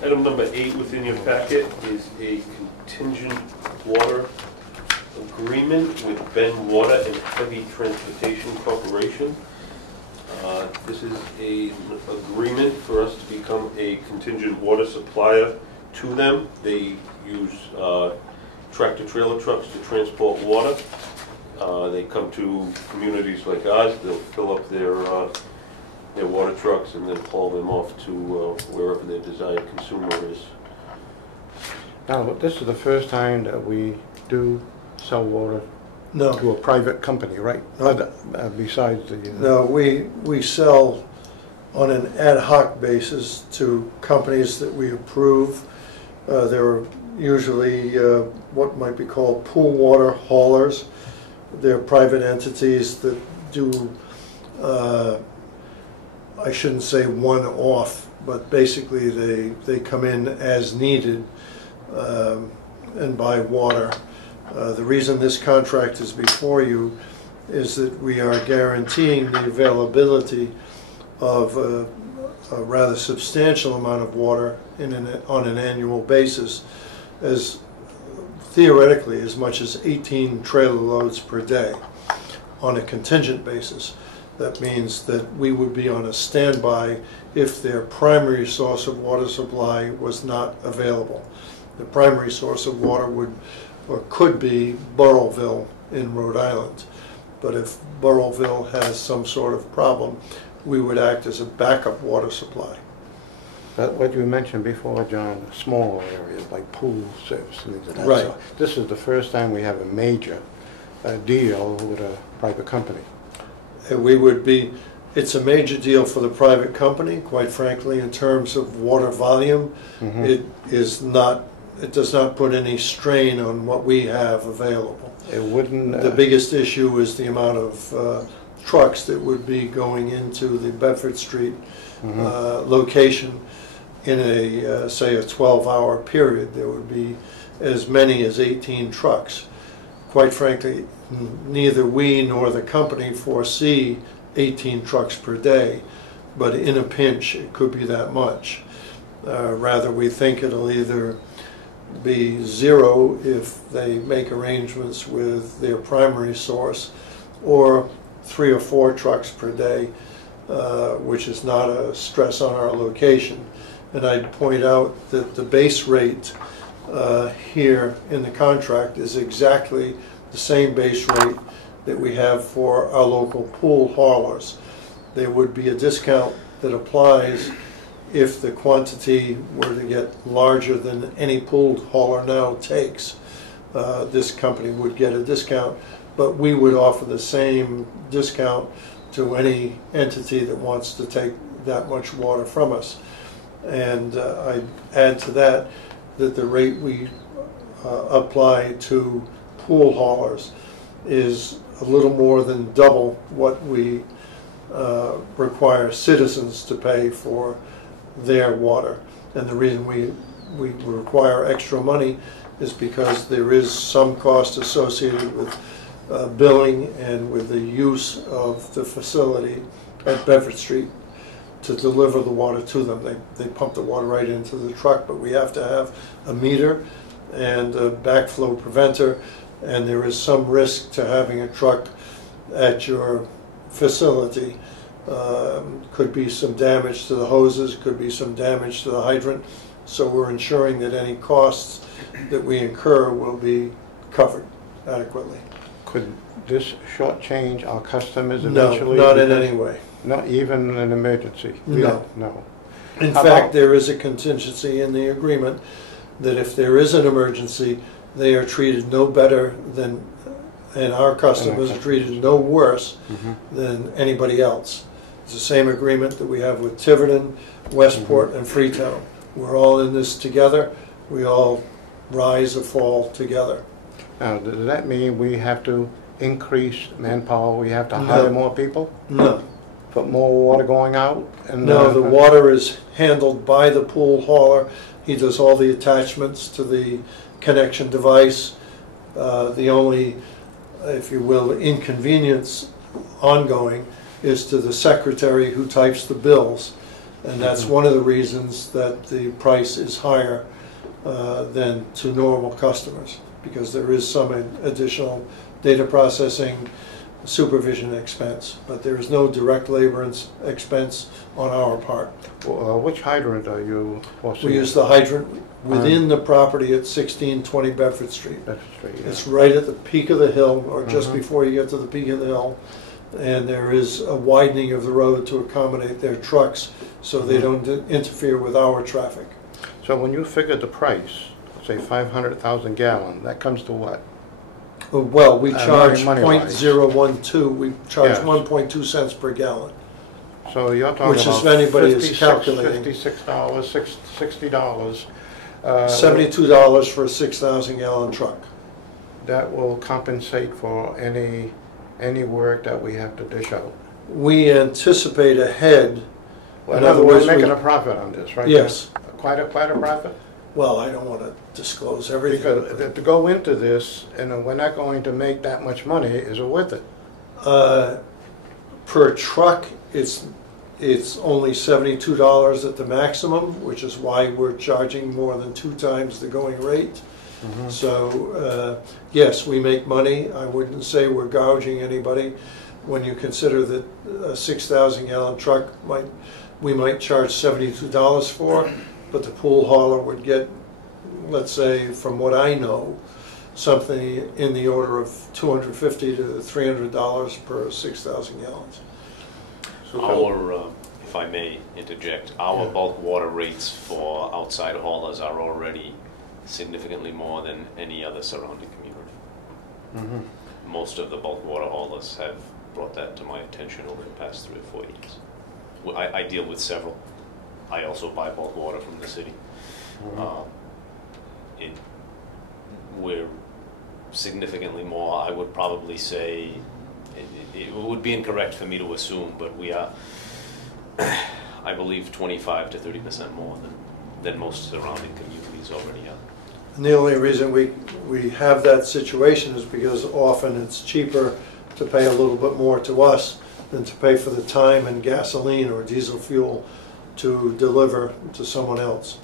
Item number 8 within your packet is a contingent water agreement with Ben Water and Heavy Transportation Corporation. This is an agreement for us to become a contingent water supplier to them. They use tractor-trailer trucks to transport water. They come to communities like ours. They'll fill up their water trucks and then haul them off to wherever their desired consumer is. Now, this is the first time that we do sell water No. to a private company, right? Besides the... No, we sell on an ad hoc basis to companies that we approve. They're usually what might be called pool water haulers. They're private entities that do, I shouldn't say one-off, but basically they come in as needed and buy water. The reason this contract is before you is that we are guaranteeing the availability of a rather substantial amount of water on an annual basis, as theoretically as much as 18 trailer loads per day on a contingent basis. That means that we would be on a standby if their primary source of water supply was not available. The primary source of water would or could be Burrillville in Rhode Island. But if Burrillville has some sort of problem, we would act as a backup water supply. But what you mentioned before, John, small areas like pool service. Right. So this is the first time we have a major deal with a private company. We would be, it's a major deal for the private company, quite frankly, in terms of water volume. Mm-hmm. It does not put any strain on what we have available. It wouldn't... The biggest issue is the amount of trucks that would be going into the Bedford Street location in a, say, a 12-hour period. There would be as many as 18 trucks. Quite frankly, neither we nor the company foresee 18 trucks per day, but in a pinch it could be that much. Rather, we think it'll either be zero if they make arrangements with their primary source, or 3 or 4 trucks per day, which is not a stress on our location. And I'd point out that the base rate here in the contract is exactly the same base rate that we have for our local pool haulers. There would be a discount that applies if the quantity were to get larger than any pool hauler now takes. This company would get a discount, but we would offer the same discount to any entity that wants to take that much water from us. And I'd add to that that the rate we apply to pool haulers is a little more than double what we require citizens to pay for their water. And the reason we require extra money is because there is some cost associated with billing and with the use of the facility at Bedford Street to deliver the water to them. They pump the water right into the truck, but we have to have a meter and a backflow preventer, and there is some risk to having a truck at your facility. Could be some damage to the hoses, could be some damage to the hydrant, so we're ensuring that any costs that we incur will be covered adequately. Could this shortchange our customers No, eventually? not in any way. Not even an emergency? No. No. In How fact, about- there is a contingency in the agreement that if there is an emergency, they are treated no better than, and our customers are treated no worse than anybody else. It's the same agreement that we have with Tiverton, Westport, and Freetown. We're all in this together. We all rise or fall together. Now, does that mean we have to increase manpower? We have to hire more people? No. Put more water going out? And No, the water is handled by the pool hauler. He does all the attachments to the connection device. The only, if you will, inconvenience ongoing is to the secretary who types the bills. And that's one of the reasons that the price is higher than to normal customers, because there is some additional data processing supervision expense, but there is no direct labor expense on our part. Which hydrant are you foreseeing? We use the hydrant within the property at 1620 Bedford Street. Bedford Street, yeah. It's right at the peak of the hill, or just before you get to the peak of the hill, and there is a widening of the road to accommodate their trucks so they don't interfere with our traffic. So when you figured the price, say 500,000 gallon, that comes to what? Well, we charge money-wise. .012, we charge Yes. 1.2 cents per gallon. So you're talking Which is about if anybody is calculating. $56, $60. $72 for a 6,000 gallon truck. That will compensate for any work that we have to dish out. We anticipate ahead. Well, In other we're words, making a profit on this, right? Yes. Quite a profit? Well, I don't want to disclose everything. Because to go into this, and we're not going to make that much money, is it worth it? Per truck, it's only $72 at the maximum, which is why we're charging more than 2 times the going rate. So, yes, we make money. I wouldn't say we're gouging anybody. When you consider that a 6,000 gallon truck we might charge $72 for, but the pool hauler would get, let's say, from what I know, something in the order of $250 to $300 per 6,000 gallons. Our, if I may interject, our bulk water rates for outside haulers are already significantly more than any other surrounding community. Most of the bulk water haulers have brought that to my attention over the past 3 or 4 years. I deal with several. I also buy bulk water from the city. We're significantly more. I would probably say it would be incorrect for me to assume, but we are, I believe, 25 to 30% more than most surrounding communities already are. And the only reason we have that situation is because often it's cheaper to pay a little bit more to us than to pay for the time and gasoline or diesel fuel to deliver to someone else.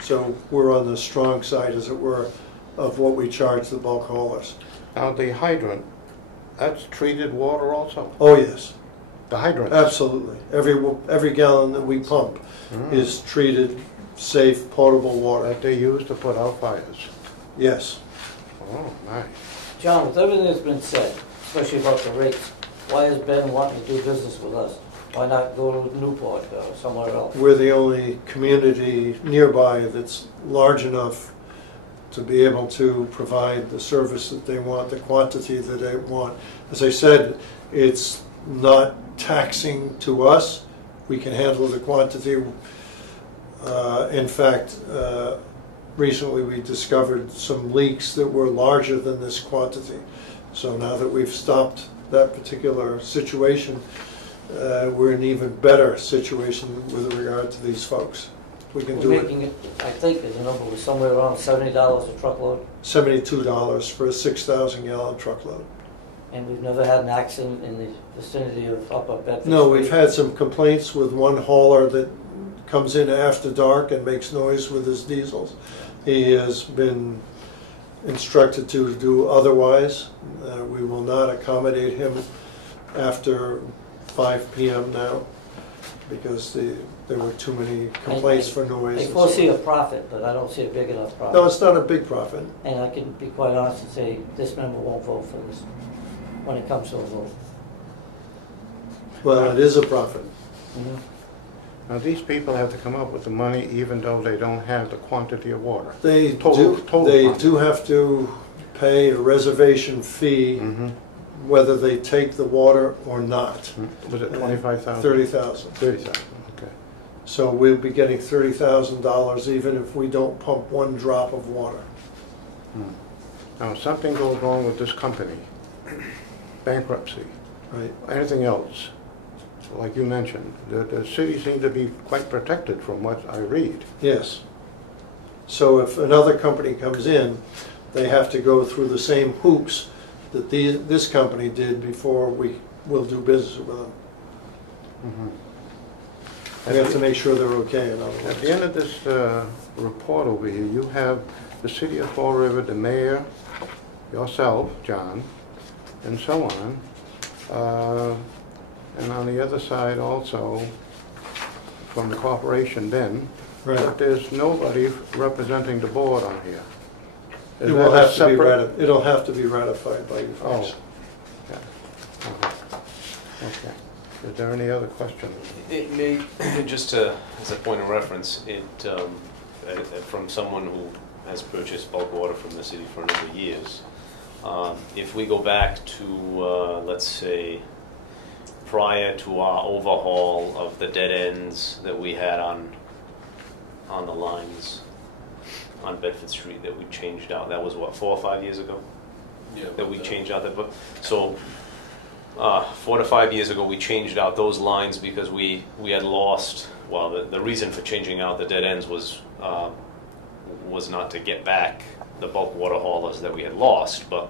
So we're on the strong side, as it were, of what we charge the bulk haulers. Now the hydrant, that's treated water also? Oh yes, The hydrant? absolutely. Every gallon that we pump is treated, safe, potable water. That they use to put out fires? Yes. Oh, nice. John, with everything that's been said, especially about the rates, why has Ben wanting to do business with us? Why not go to Newport or somewhere else? We're the only community nearby that's large enough to be able to provide the service that they want, the quantity that they want. As I said, it's not taxing to us. We can handle the quantity. In fact, recently we discovered some leaks that were larger than this quantity. So now that we've stopped that particular situation, we're in an even better situation with regard to these folks. We can do Making it, I think the number was somewhere around $70 a truckload, $72 for a 6,000 gallon truckload. and we've never had an accident in the vicinity of Upper Bedford Street. No, we've had some complaints with one hauler that comes in after dark and makes noise with his diesels. He has been instructed to do otherwise. We will not accommodate him after 5 p.m. now because there were too many complaints for noise. I foresee a profit, but I don't see a big enough profit. No, it's not a big profit. And I can be quite honest and say, this member won't vote for this when it comes to a vote. Well, it is a profit. Now these people have to come up with the money even though they don't have the quantity of water. They Total do have to pay a reservation fee whether they take the water or not. Was it 25,000? 30,000. 30,000, okay. So we'll be getting $30,000 even if we don't pump one drop of water. Now if something goes wrong with this company, bankruptcy, Right. anything else, like you mentioned, the city seems to be quite protected from what I read. Yes. So if another company comes in, they have to go through the same hoops that this company did before we will do business with them. We have to make sure they're okay, in other At words. the end of this report over here, you have the city of Fall River, the mayor, yourself, John, and so on. And on the other side also, from the corporation then, Right. but there's nobody representing the board on here. Is It that will a have to be separate- it'll have to be ratified by you Oh, folks. yeah. Okay. Is there any other questions? It may, just to, as a point of reference, from someone who has purchased bulk water from the city for a number of years, if we go back to, let's say, prior to our overhaul of the dead ends that we had on the lines on Bedford Street that we changed out, that was what, 4 or 5 years ago? Yeah, That we but, changed out that, but, so, 4 to 5 years ago, we changed out those lines because we had lost, well, the reason for changing out the dead ends was not to get back the bulk water haulers that we had lost, but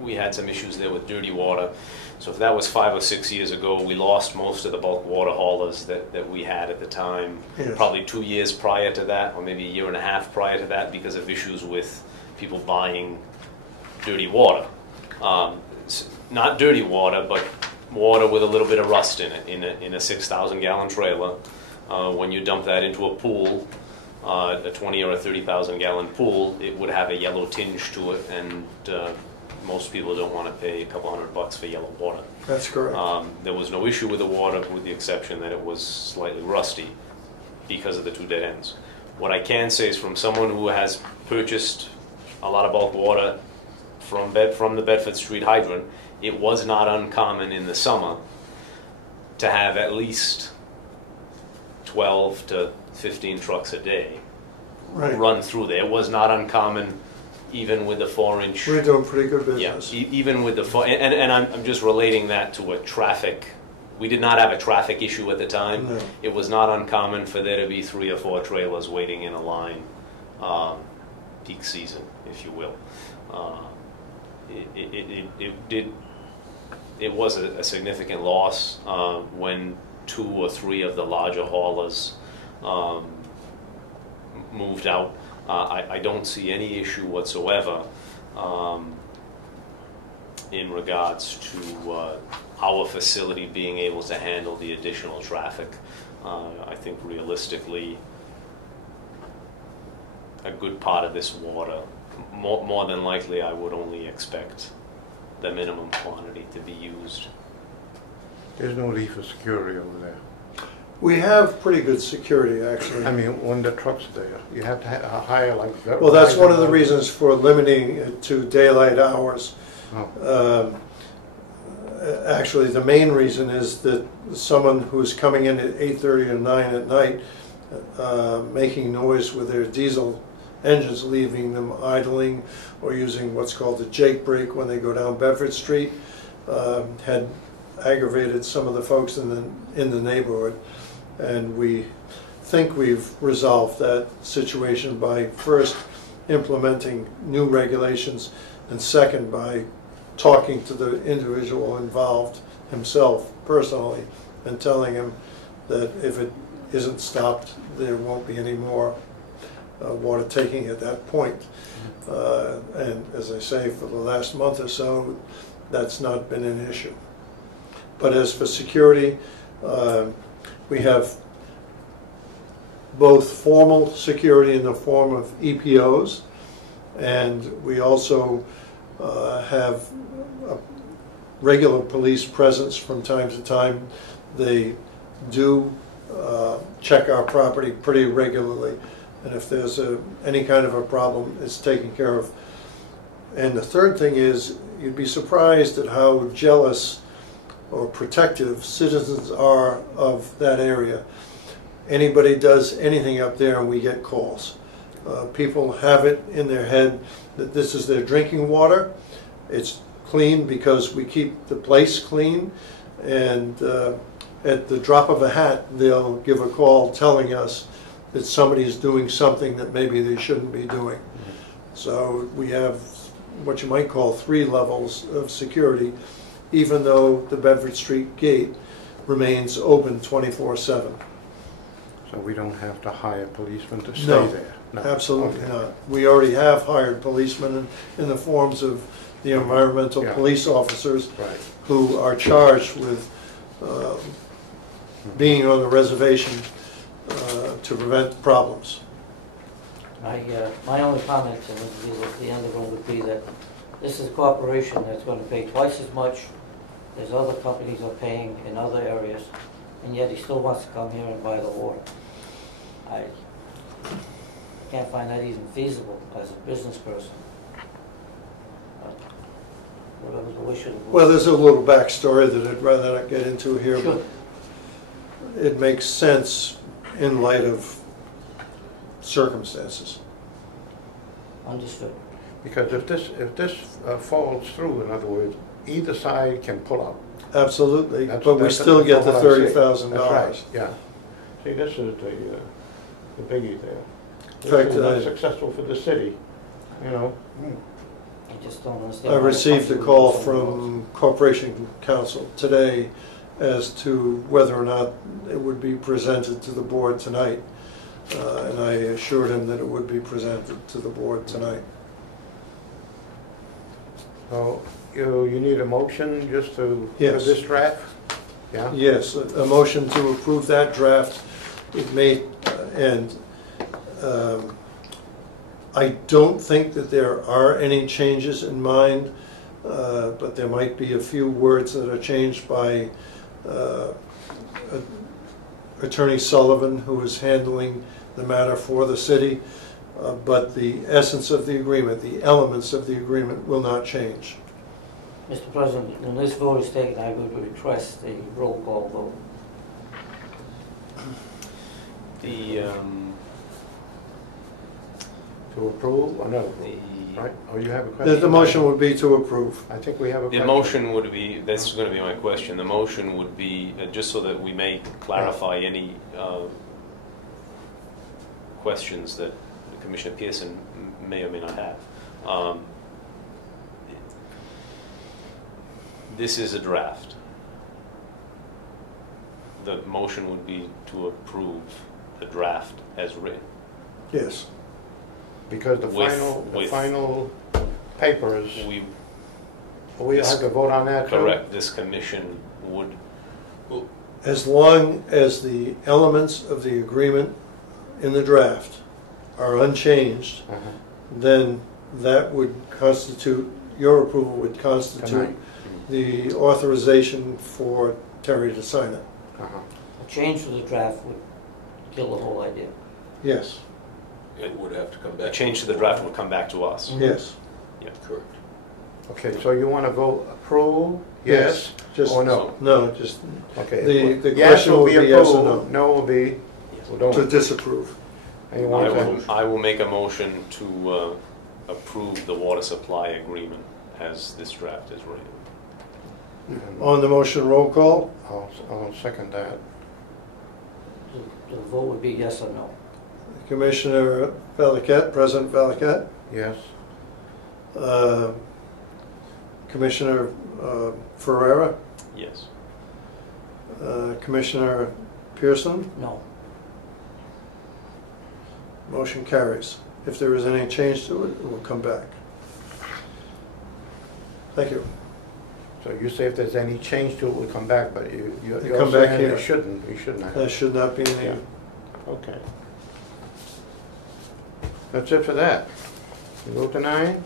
we had some issues there with dirty water. So if that was 5 or 6 years ago, we lost most of the bulk water haulers that we had at the time. Yes. Probably 2 years prior to that, or maybe a year and a half prior to that, because of issues with people buying dirty water. Not dirty water, but water with a little bit of rust in it, in a 6,000 gallon trailer. When you dump that into a pool, a 20 or a 30,000 gallon pool, it would have a yellow tinge to it, and most people don't want to pay a couple $100 for yellow water. That's correct. There was no issue with the water, with the exception that it was slightly rusty because of the 2 dead ends. What I can say is, from someone who has purchased a lot of bulk water from the Bedford Street hydrant, it was not uncommon in the summer to have at least 12 to 15 trucks a day Right. run through there. It was not uncommon even with the 4-inch. We're doing pretty good Yeah, business. even with the and I'm just relating that to a traffic. We did not have a traffic issue at the time. No. It was not uncommon for there to be 3 or 4 trailers waiting in a line, peak season, if you will. It was a significant loss when 2 or 3 of the larger haulers moved out. I don't see any issue whatsoever in regards to our facility being able to handle the additional traffic. I think realistically, a good part of this water, more than likely, I would only expect the minimum quantity to be used. There's no need for security over there. We have pretty good security, actually. I mean, when the truck's there, you have to hire like... Well, that's one of the reasons for limiting it to daylight hours. Oh. Actually, the main reason is that someone who's coming in at 8:30 or 9 at night, making noise with their diesel engines, leaving them idling or using what's called a Jake brake when they go down Bedford Street, had aggravated some of the folks in the neighborhood. And we think we've resolved that situation by first implementing new regulations, and second by talking to the individual involved himself personally and telling him that if it isn't stopped, there won't be any more water taking at that point. And as I say, for the last month or so, that's not been an issue. But as for security, we have both formal security in the form of EPOs, and we also have a regular police presence from time to time. They do check our property pretty regularly, and if there's any kind of a problem, it's taken care of. And the third thing is, you'd be surprised at how jealous or protective citizens are of that area. Anybody does anything up there and we get calls. People have it in their head that this is their drinking water. It's clean because we keep the place clean, and at the drop of a hat they'll give a call telling us that somebody's doing something that maybe they shouldn't be doing. So we have what you might call 3 levels of security, even though the Bedford Street gate remains open 24/7. So we don't have to hire policemen to stay No, there? Absolutely Okay. not. We already have hired policemen in the forms of the environmental Yeah. police officers Right. who are charged with being on the reservation to prevent problems. My only comment, and the end of it would be that this is a corporation that's going to pay twice as much as other companies are paying in other areas, and yet he still wants to come here and buy the water. I can't find that even feasible as a business person. Whatever the wish of the board. Well, there's a little backstory that I'd rather not get into here, Sure. but it makes sense in light of circumstances. Understood. Because if this falls through, in other words, either side can pull out. Absolutely, That's- but we that's still get the what I'm saying. $30,000. That's right, yeah. See, this is the biggie there. In fact, This is not successful for the city, you know. I just don't understand. I why the received a company call would do something from Corporation Counsel today as to whether or not it would be presented to the board tonight. And I assured him that it would be presented to the board tonight. So you need a motion just to, for Yes. this draft? Yeah? Yes, a motion to approve that draft. It may, and I don't think that there are any changes in mind, but there might be a few words that are changed by Attorney Sullivan, who is handling the matter for the city. But the essence of the agreement, the elements of the agreement will not change. Mr. President, when this vote is taken, I would request a roll call vote. To approve or not approve, right? Or you have a question? The motion would be to approve. I think we have a The question. motion would be, that's going to be my question, the motion would be, just so that we may clarify any questions that Commissioner Pierson may or may not have. This is a draft. The motion would be to approve the draft as written. Yes. Because the With- final paper is, We, we have to vote on that too? correct, this commission would, As long as the elements of the agreement in the draft are unchanged, Uh-huh. then that would constitute, your approval would constitute Tonight. the authorization for Terry to sign it. Uh-huh. A change to the draft would kill the whole idea. Yes, It would have to come a back. change to the draft would come back to us. yes. Yeah. Correct. Okay, so you want to vote approve, yes, Just, or no? no, just Okay. the Yes question will would be be yes or approved, no. no will be, well, To don't. disapprove. Anyone I will make a motion to approve the water supply agreement as this draft is written. On the motion, roll call? I'll second that. The vote would be yes or no. Commissioner Valiquette, President Valiquette, Yes? Commissioner Ferreira, Yes. Commissioner Pierson. No. Motion carries. If there is any change to it, it will come back. Thank you. So you say if there's any change to it, we'll come back, but you're Come back saying here. it shouldn't, we shouldn't have. There should not be any. Yeah. Okay. That's it for that. We go to 9?